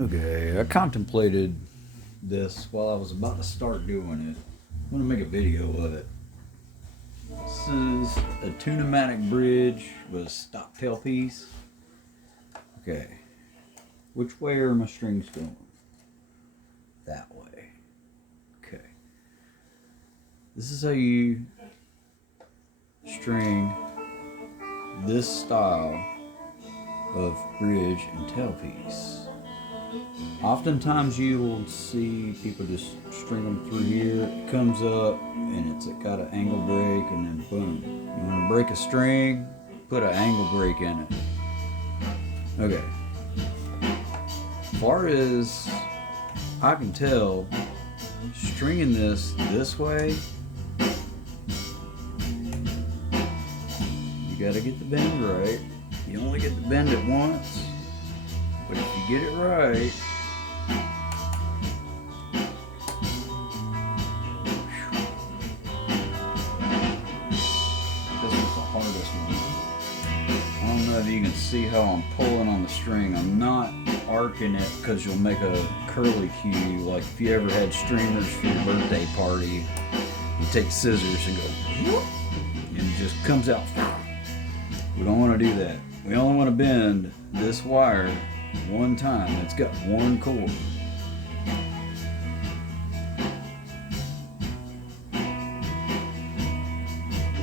Okay, I contemplated this while I was about to start doing it. I'm gonna make a video of it. This is a tune-o-matic bridge with a stoptail piece. Okay, which way are my strings going? That way. Okay. This is how you string this style of bridge and tailpiece. Oftentimes you will see people just string them through here. It comes up and it's got an angle break, and then boom. You want to break a string, put an angle break in it. Okay. As far as I can tell, stringing this way, you gotta get the bend right. You only get the bend at once, but if you get it right, this was the hardest one. I don't know if you can see how I'm pulling on the string. I'm not arcing it because you'll make a curly cue. Like if you ever had streamers for your birthday party, you take scissors and go whoop, and it just comes out. We don't want to do that. We only want to bend this wire one time. It's got one cord.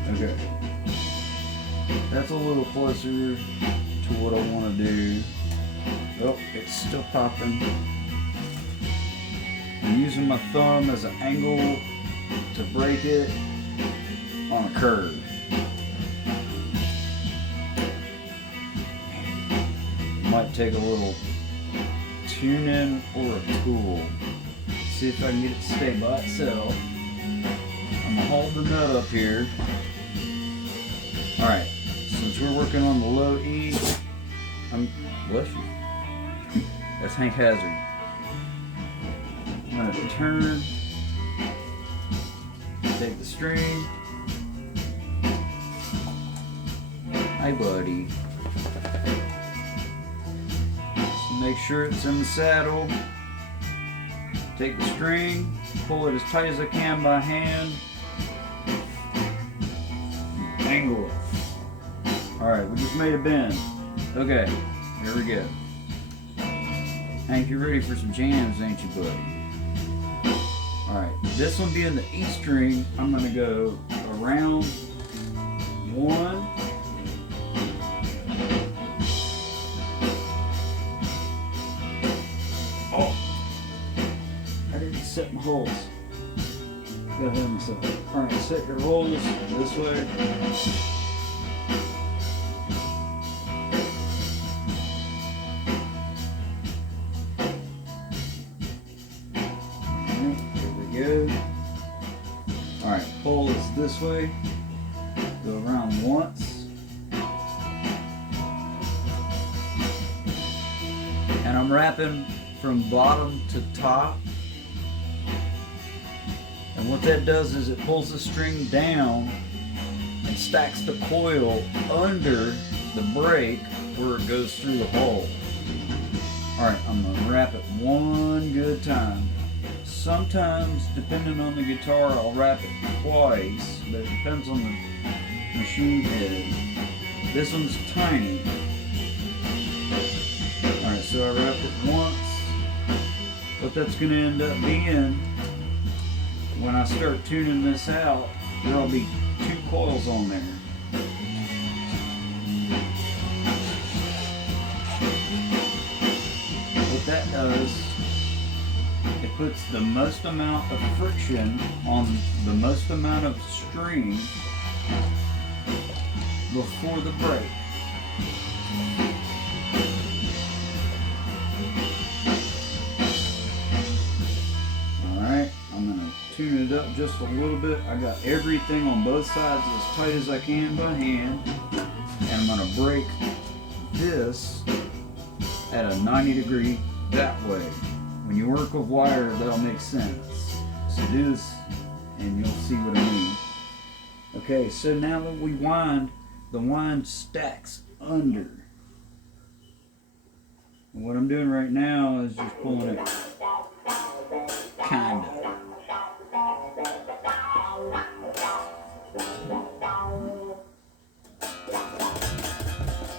Okay. That's a little closer to what I want to do. Oh, it's still popping. I'm using my thumb as an angle to break it on a curve. Might take a little tuning or a tool. See if I can get it to stay by itself. I'm gonna hold the nut up here. Alright, since we're working on the low E, bless you. That's Hank Hazard. I'm gonna turn, take the string. Hi, buddy. Make sure it's in the saddle. Take the string, pull it as tight as I can by hand. Angle it. Alright, we just made a bend. Okay, here we go. Hank, you ready for some jams, ain't you, buddy? Alright, this one being the E string, I'm going to go around one. Oh, I didn't set my holes. Go ahead and set that. Alright, set your holes this way. Alright, here we go. Alright, hole is this way. Go around once. And I'm wrapping from bottom to top, and what that does is it pulls the string down and stacks the coil under the break where it goes through the hole. Alright, I'm going to wrap it one good time. Sometimes, depending on the guitar, I'll wrap it twice, but it depends on the machine head. This one's tiny. Alright, so I wrapped it once. What that's going to end up being, when I start tuning this out, there'll be two coils on there. What that does, it puts the most amount of friction on the most amount of string before the break. Tune it up just a little bit. I got everything on both sides as tight as I can by hand, and I'm going to break this at a 90 degree that way. When you work with wire, that'll make sense. So do this and you'll see what I mean. Okay, so now that we wind, the wind stacks under. And what I'm doing right now is just pulling it kinda.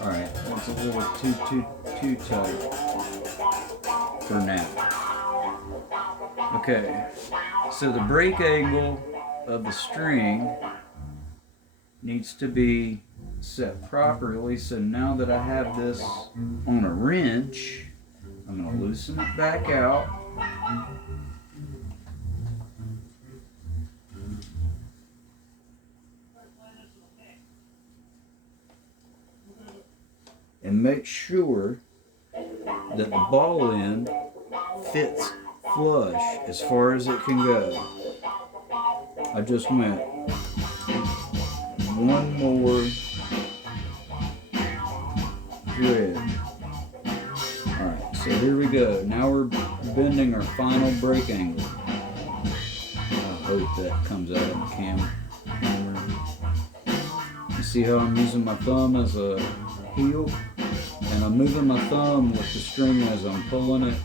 Alright, that's a little too tight for now. Okay, so the break angle of the string needs to be set properly. So now that I have this on a wrench, I'm going to loosen it back out. And make sure that the ball end fits flush as far as it can go. I just went one more thread. Alright, so here we go. Now we're bending our final break angle. I hope that comes out of the camera. You see how I'm using my thumb as a heel? And I'm moving my thumb with the string as I'm pulling it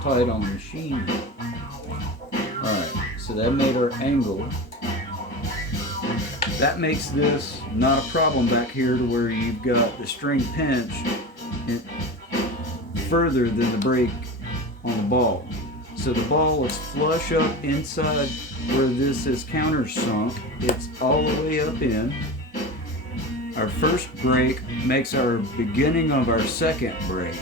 tight on the machine. Alright, so that made our angle. That makes this not a problem back here to where you've got the string pinched further than the break on the ball. So the ball is flush up inside where this is countersunk. It's all the way up in. Our first break makes our beginning of our second break.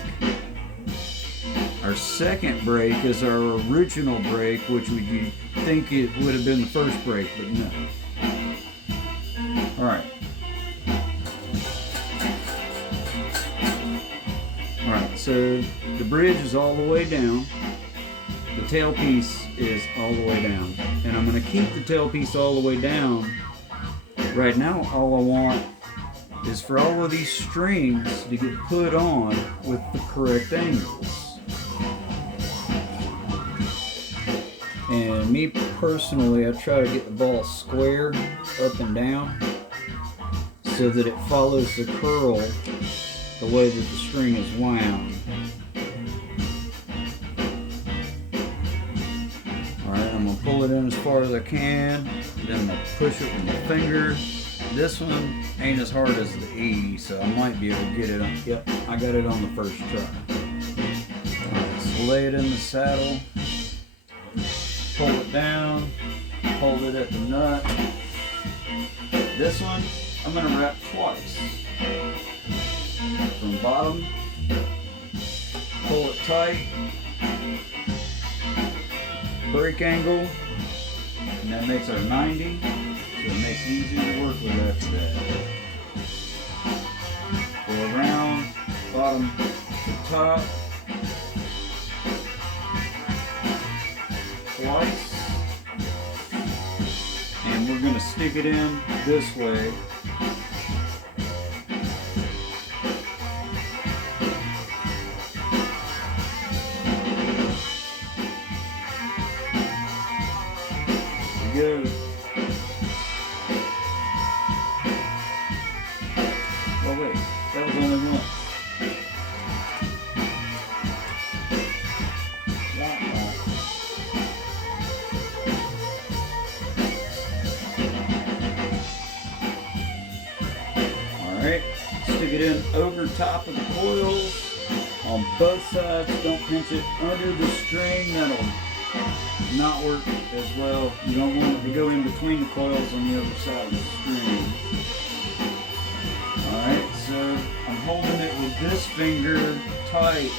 Our second break is our original break, which you'd think it would have been the first break, but no. Alright. Alright, so the bridge is all the way down. The tailpiece is all the way down. And I'm going to keep the tailpiece all the way down. Right now, all I want is for all of these strings to get put on with the correct angles. And me personally, I try to get the ball square up and down so that it follows the curl the way that the string is wound. Alright, I'm going to pull it in as far as I can, then I'm going to push it with my finger. This one ain't as hard as the E, so I might be able to get it on. Yep, I got it on the first try. Alright, let's lay it in the saddle, pull it down, hold it at the nut. This one, I'm going to wrap twice. From bottom, pull it tight, break angle, and that makes our 90. So it makes it easier to work with after that. Go around, bottom to top, twice, and we're going to stick it in this way. There we go. Oh wait, that was only one. Alright, stick it in over top of the coils on both sides. Don't pinch it under the string, that'll not work as well. You don't want it to go in between the coils on the other side of the string. Alright, so I'm holding it with this finger tight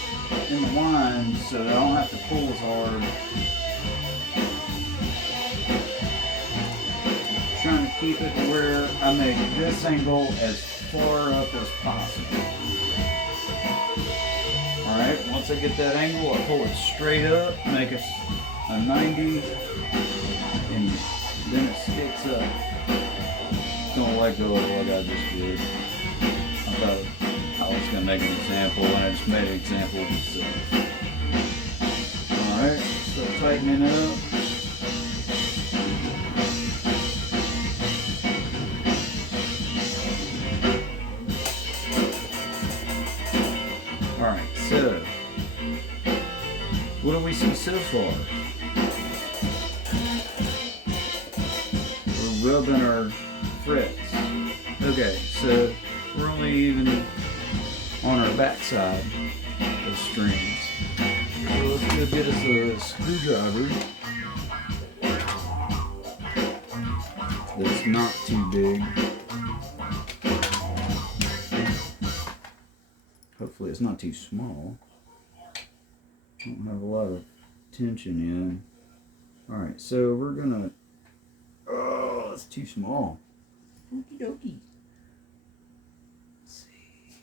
in the wind so that I don't have to pull as hard. Trying to keep it to where I make this angle as far up as possible. Alright, once I get that angle, I pull it straight up, make it a 90, and then it sticks up. Don't let go of what I just did. I thought I was going to make an example, and I just made an example of myself. Alright, so tightening up. Alright, so What do we see so far? We're rubbing our frets. Okay, so we're only even on our backside of strings. So let's go get us a screwdriver that's not too big. Hopefully it's not too small. Don't have a lot of tension in. Alright, so we're gonna... Oh, it's too small. Okie dokie. Let's see.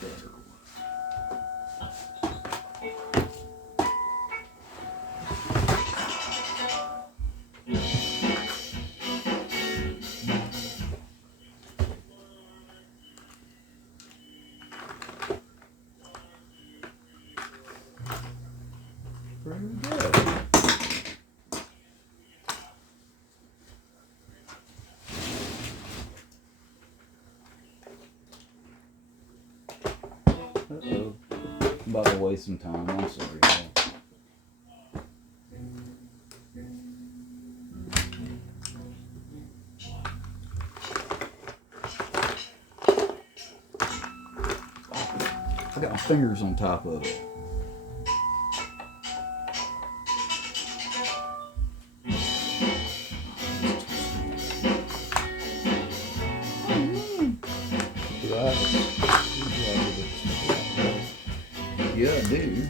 Better one. There we go. Uh-oh. I'm about to waste some time. I'm sorry, y'all. I got my fingers on top of it. Yeah, I do.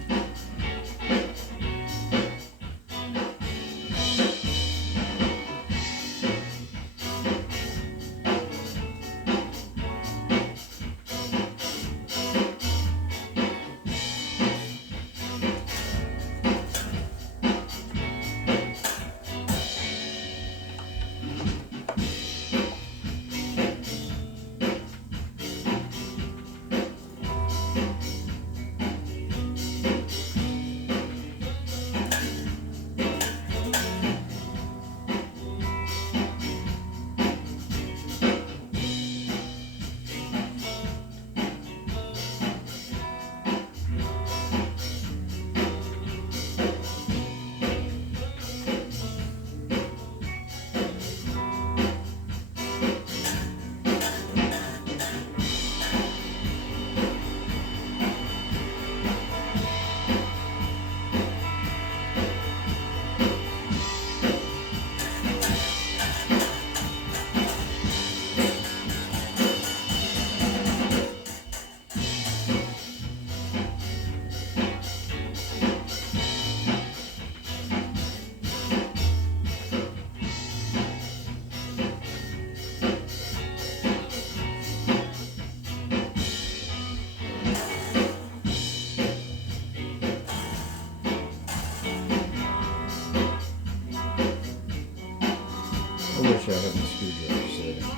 I wish I had my screwdriver set in here.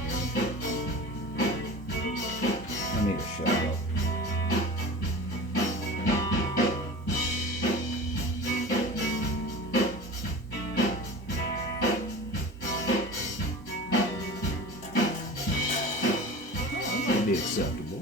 I need a shower. That might be acceptable.